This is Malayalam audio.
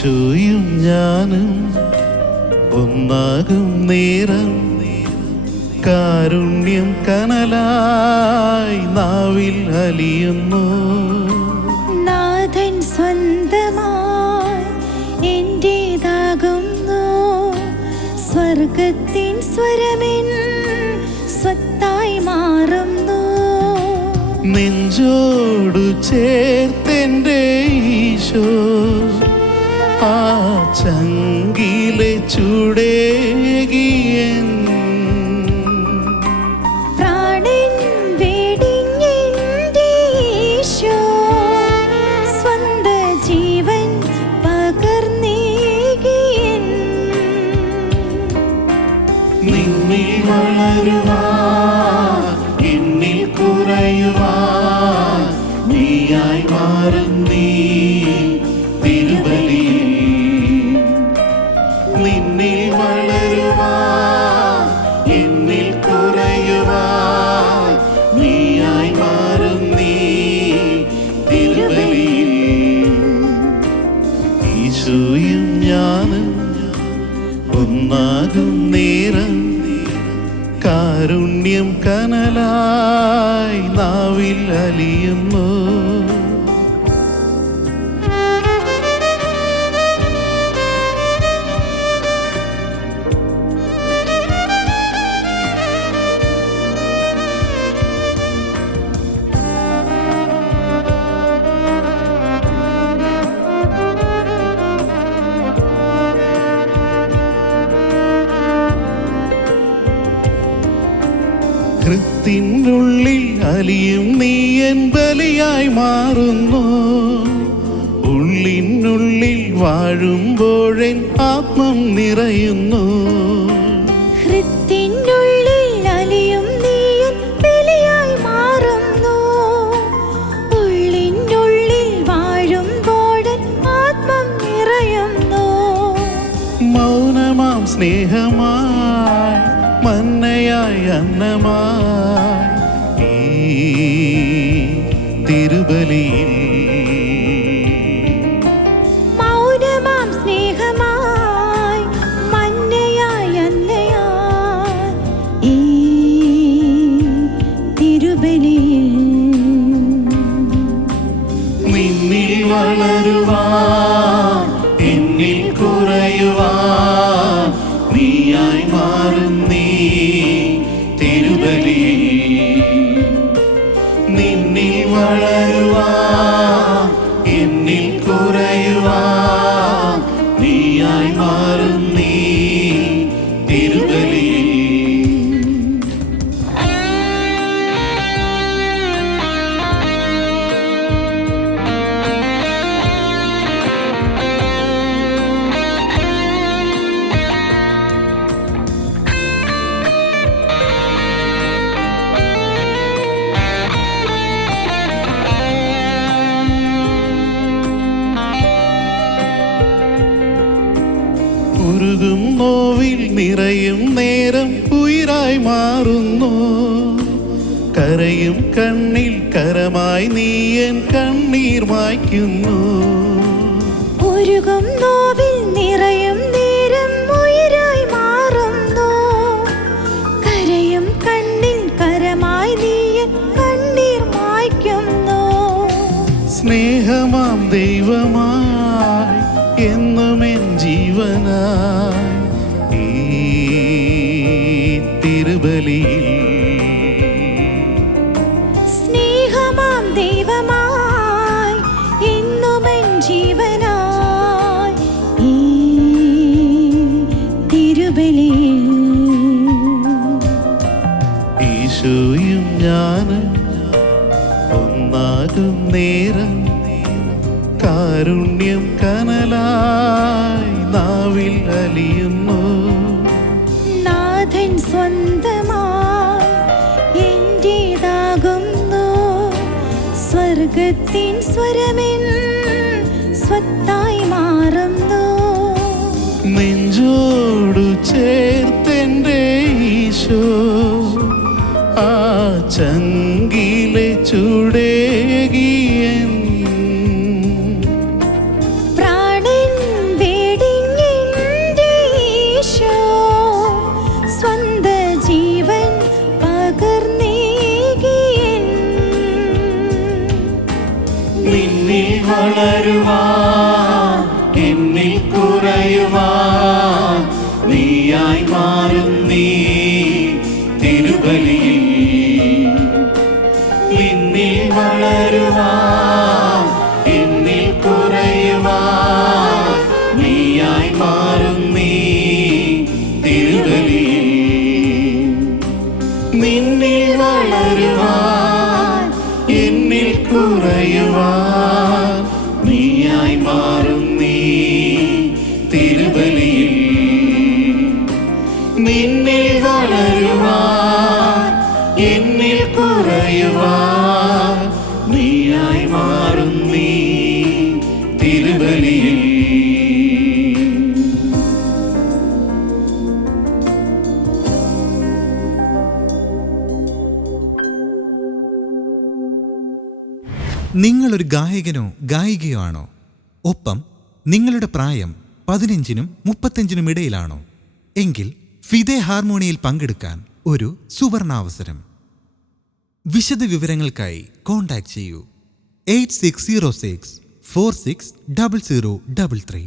ഈശോയും ഞാനും ഒന്നാകും നേരം കാരുണ്യം കനലായി നാവിൽ അലിയുന്നു. നാഥൻ സ്വന്തമായി എന്റേതാകുന്നു. സ്വർഗത്തിൻ സ്വരമെൻ സ്വത്തായി മാറുന്നു. നെഞ്ചോടു ചേർത്തെൻ്റെ ഈശോ ആ ചങ്കിലെ ചൂടേകിയൻ പ്രാണൻ വെടിഞ്ഞെൻ്റെ ഈശോ സ്വന്ത ജീവൻ പകർന്നേകിയൻ. നിന്നിൽ വളരുവാൻ എന്നിൽ കുറയുവാൻ നീയായി മാറും നീ തിരുബലിയിൽ. നിന്നിൽ വളരുവാൻ എന്നിൽ കുറയുവാൻ നീയായി മാറും നീ തിരുബലിയിൽ. ഈശോയും ഞാനും ഒന്നാകും നേരം കാരുണ്യം കനലായി നാവിൽ അലിയുന്നു. ഹൃത്തിനുള്ളിൽ അലിയും നീ എൻ ബലിയായി മാറുന്നു. ഉള്ളിനുള്ളിൽ വാഴുമ്പോഴെൻ ആത്മം നിറയുന്നു. ഹൃത്തിനുള്ളിൽ അലിയും നീ എൻ ബലിയായി മാറുന്നു. ഉള്ളിനുള്ളിൽ വാഴുമ്പോഴെൻ ആത്മം നിറയുന്നു. മൗനമാം സ്നേഹമായി മന്നയായി അന്നമായി ഈ തിരുബലിയിൽ. മൗനമാം സ്നേഹമായി മന്നയായി അന്നയായി ഈ തിരുബലിയിൽ. നിന്നിൽ വളരുവാൻ എന്നിൽ കുറയുവാൻ നീയായി മാറും നീ തിരുബലിയിൽ. നിന്നിൽ വളരുവാൻ എന്നിൽ കുറയുവാൻ നീയായി മാറും നീ തിരുബലിയിൽ. ഉരുകും നോവിൽ നിറയും നേരം ഉയിരായി മാറുന്നു. കരയും കണ്ണിൽ കരമായി നീ എൻ കണ്ണീർ മായ്ക്കുന്നു. ഉരുകും നോവിൽ നിറയും നേരം ഉയിരായി മാറുന്നു. കരയും കണ്ണിൽ കരമായി നീ എൻ കണ്ണീർ മായ്ക്കുന്നു. സ്നേഹമാം ദൈവമായി എന്നും എൻ ജീവനായി ഈ തിരുബലിയിൽ. സ്നേഹമാം ദൈവമായി എന്നും എൻ ജീവനായി ഈ തിരുബലിയിൽ. ഈശോയും ഞാനും ഒന്നാകും നേരം കാരുണ്യം കനലായി നാവിൽ അലിയുന്നു. നാഥൻ സ്വന്തമായി എന്റേതാകുന്നു. സ്വർഗത്തിൻ സ്വരമെൻ സ്വത്തായി മാറുന്നു. നെഞ്ചോടു ചേർത്തെൻ്റെ ഈശോ ആ ചങ്കിലെ ചൂടേകിയൻ. പ്രാണൻ നിന്നിൽ വളരുവാൻ എന്നിൽ കുറയുവാൻ നീയായി മാറും നീ തിരുബലിയിൽ. നിന്നിൽ വളരുവാൻ എന്നിൽ കുറയുവാൻ നീയായി മാറും നീ തിരുബലിയിൽ. നിന്നിൽ വളരുവാൻ എന്നിൽ കുറയുവാൻ നീയായി മാറും നീ തിരുബലിയിൽ. നിന്നിൽ വളരുവാൻ എന്നിൽ കുറയുവാൻ നീയായി മാറും നീ തിരുബലിയിൽ. നിങ്ങളൊരു ഗായകനോ ഗായികയോ ആണോ? ഒപ്പം നിങ്ങളുടെ പ്രായം 15-നും 35-നും ഇടയിലാണോ? എങ്കിൽ ഫിദെ ഹാർമോണിയിൽ പങ്കെടുക്കാൻ ഒരു സുവർണാവസരം. വിശദ വിവരങ്ങൾക്കായി കോൺടാക്ട് ചെയ്യൂ 8606 460033.